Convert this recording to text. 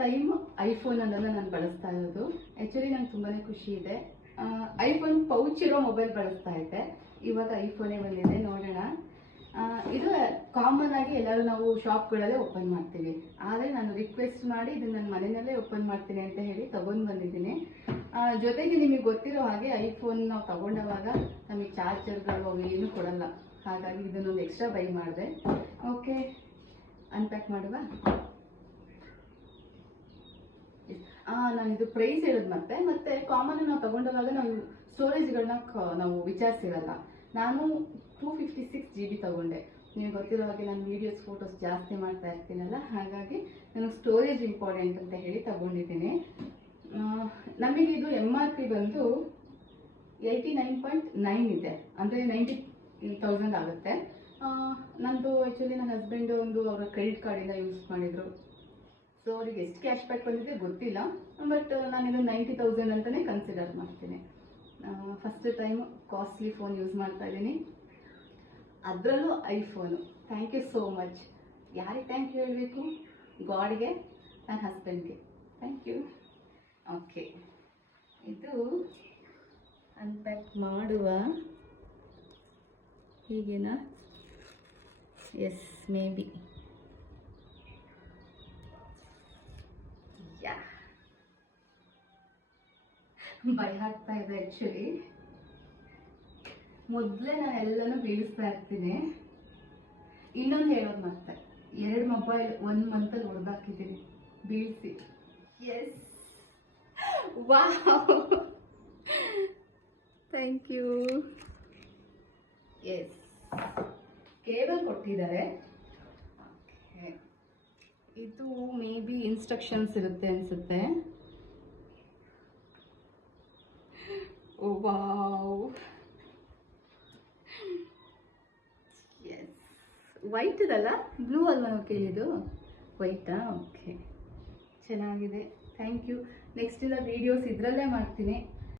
Time iPhone ಅನ್ನೋದನ್ನ ನಾನು ಬಳಸ್ತಾ ಇರೋದು. ಆ್ಯಕ್ಚುಲಿ ನಂಗೆ ತುಂಬಾ ಖುಷಿ ಇದೆ. ಐಫೋನ್ ಪೌಚ್ ಇರೋ ಮೊಬೈಲ್ ಬಳಸ್ತಾ ಇದ್ದೆ, ಇವಾಗ ಐಫೋನೇ ಬಂದಿದೆ. ನೋಡೋಣ. ಇದು ಕಾಮನ್ ಆಗಿ ಎಲ್ಲರೂ ನಾವು ಶಾಪ್ಗಳಲ್ಲೇ ಓಪನ್ ಮಾಡ್ತೀವಿ, ಆದರೆ ನಾನು ರಿಕ್ವೆಸ್ಟ್ ಮಾಡಿ ಇದನ್ನು ನನ್ನ ಮನೆಯಲ್ಲೇ ಓಪನ್ ಮಾಡ್ತೀನಿ ಅಂತ ಹೇಳಿ ತೊಗೊಂಡು ಬಂದಿದ್ದೀನಿ. ಜೊತೆಗೆ ನಿಮಗೆ ಗೊತ್ತಿರೋ ಹಾಗೆ ಐಫೋನ್ ನಾವು ತೊಗೊಂಡವಾಗ ನಮಗೆ ಚಾರ್ಜರ್ಗಳು ಅವು ಏನೂ ಕೊಡಲ್ಲ, ಹಾಗಾಗಿ ಇದನ್ನೊಂದು ಎಕ್ಸ್ಟ್ರಾ ಬೈ ಮಾಡಿದೆ. ಓಕೆ, ಅನ್ಪ್ಯಾಕ್ ಮಾಡುವ. ನಾನು ಇದು ಪ್ರೈಸ್ ಹೇಳೋದು ಮತ್ತೆ ಕಾಮನ್ ನಾವು ತೊಗೊಂಡವಾಗ ನಾವು ಸ್ಟೋರೇಜ್ಗಳನ್ನ ನಾವು ವಿಚಾರಿಸಿರಲ್ಲ. ನಾನು 256 GB ತೊಗೊಂಡೆ. ನಿಮಗೆ ಗೊತ್ತಿರೋ ಹಾಗೆ ನಾನು ವೀಡಿಯೋಸ್ ಫೋಟೋಸ್ ಜಾಸ್ತಿ ಮಾಡ್ತಾ ಇರ್ತೀನಲ್ಲ, ಹಾಗಾಗಿ ನಾನು ಸ್ಟೋರೇಜ್ ಇಂಪಾರ್ಟೆಂಟ್ ಅಂತ ಹೇಳಿ ತಗೊಂಡಿದ್ದೀನಿ. ನಮಗೆ ಇದು MRP ಬಂದು 89.9 ಇದೆ, ಅಂದರೆ 90,000 ಆಗುತ್ತೆ. ನಂದು ಆ್ಯಕ್ಚುಲಿ ನನ್ನ ಹಸ್ಬೆಂಡು ಅವರ ಕ್ರೆಡಿಟ್ ಕಾರ್ಡಿಂದ ಯೂಸ್ ಮಾಡಿದರು. ಸೊ ಅವ್ರಿಗೆ ಎಷ್ಟು ಕ್ಯಾಶ್ ಬ್ಯಾಕ್ ಬಂದಿದೆ ಗೊತ್ತಿಲ್ಲ, ಬಟ್ ನಾನಿದು 90,000 ಅಂತಲೇ ಕನ್ಸಿಡರ್ ಮಾಡ್ತೀನಿ. First time costly phone use ಮಾಡ್ತಾ ಇದ್ದೀನಿ, ಅದರಲ್ಲೂ iPhone. Thank you so much. ಯಾರಿಗೆ ಥ್ಯಾಂಕ್ ಯು ಹೇಳಬೇಕು? ಗಾಡ್ಗೆ, ನನ್ನ ಹಸ್ಬೆಂಡ್ಗೆ ಥ್ಯಾಂಕ್ ಯು. ಓಕೆ, ಇದು ಅನ್ಪ್ಯಾಕ್ ಮಾಡುವ. ಹೀಗೇನಾ? Yes, maybe. ಯಾ, ಭಯ ಆಗ್ತಾ ಇದೆ ಆ್ಯಕ್ಚುಲಿ. ಮೊದಲೇ ನಾನು ಎಲ್ಲನೂ ಬೀಳಿಸ್ತಾ ಇರ್ತೀನಿ. ಇನ್ನೊಂದು ಹೇಳೋದು ಮತ್ತೆ, 2 ಮೊಬೈಲ್ 1 ಮಂತಲ್ಲಿ ಹೊಡೆದಾಕಿದ್ದೀನಿ ಬೀಳಿಸಿ. Yes, wow, thank you. Yes, cable ಕೊಟ್ಟಿದ್ದಾರೆ. ಓಕೆ, ಇದು ಮೇ ಬಿ ಇನ್ಸ್ಟ್ರಕ್ಷನ್ಸ್ ಇರುತ್ತೆ ಅನಿಸುತ್ತೆ. Oh wow, yes. ವೈಟ್ ಇದಲ್ಲ, ಬ್ಲೂ ಅಲ್ವಾ ನಾವು ಕೇಳಿದ್ದು? ವೈಟಾ? ಓಕೆ, ಚೆನ್ನಾಗಿದೆ. Thank you. ನೆಕ್ಸ್ಟ್ ವೀಡಿಯೋಸ್ ಇದರಲ್ಲೇ ಮಾಡ್ತೀನಿ.